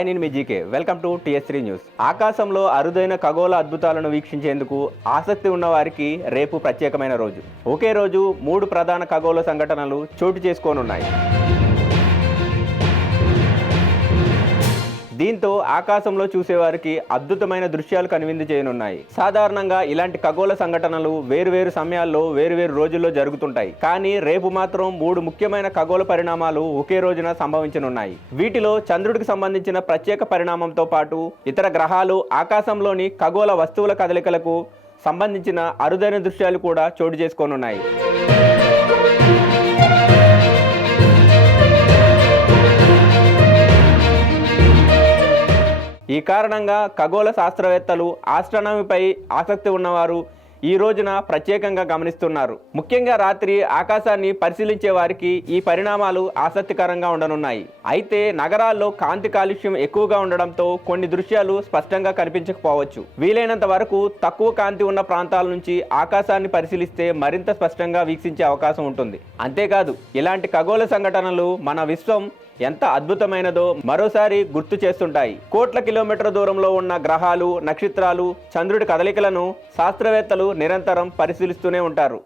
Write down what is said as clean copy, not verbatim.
Hi, నేను మీ GK. Welcome to TS3 news. ఆకాశంలో అరుదైన ఖగోళ అద్భుతాలను వీక్షించేందుకు ఆసక్తి ఉన్న వారికి రేపు ప్రత్యేకమైన రోజు. ఒకే రోజు 3 ప్రధాన ఖగోళ సంఘటనలు చోటు చేసుకోనున్నాయి. దీంతో ఆకాశంలో చూసేవారికి అద్భుతమైన దృశ్యాలు కనువిందు చేయనున్నాయి. సాధారణంగా ఇలాంటి ఖగోళ సంఘటనలు వేరువేరు సమయాల్లో వేరువేరు రోజుల్లో జరుగుతుంటాయి. కానీ రేపు మాత్రం 3 ముఖ్యమైన ఖగోళ పరిణామాలు ఒకే రోజున సంభవించనున్నాయి. వీటిలో చంద్రుడికి సంబంధించిన ప్రత్యేక పరిణామంతో పాటు ఇతర గ్రహాలు, ఆకాశంలోని ఖగోళ వస్తువుల కదలికలకు సంబంధించిన అరుదైన దృశ్యాలు కూడా చోటు చేసుకోనున్నాయి. ఈ కారణంగా ఖగోళ శాస్త్రవేత్తలు, ఆస్ట్రానమీపై ఆసక్తి ఉన్నవారు ఈ రోజున ప్రత్యేకంగా గమనిస్తున్నారు. ముఖ్యంగా రాత్రి ఆకాశాన్ని పరిశీలించే వారికి ఈ పరిణామాలు ఆసక్తికరంగా ఉండనున్నాయి. అయితే నగరాల్లో కాంతి కాలుష్యం ఎక్కువగా ఉండడంతో కొన్ని దృశ్యాలు స్పష్టంగా కనిపించకపోవచ్చు. వీలైనంత వరకు తక్కువ కాంతి ఉన్న ప్రాంతాల నుంచి ఆకాశాన్ని పరిశీలిస్తే మరింత స్పష్టంగా వీక్షించే అవకాశం ఉంటుంది. అంతేకాదు, ఇలాంటి ఖగోళ సంఘటనలు మన విశ్వం ఎంత అద్భుతమైనదో మరోసారి గుర్తు చేస్తుంటాయి. కోట్ల కిలోమీటర్ల దూరంలో ఉన్న గ్రహాలు, నక్షత్రాలు, చంద్రుడి కదలికలను శాస్త్రవేత్తలు నిరంతరం పరిశీలిస్తూనే ఉంటారు.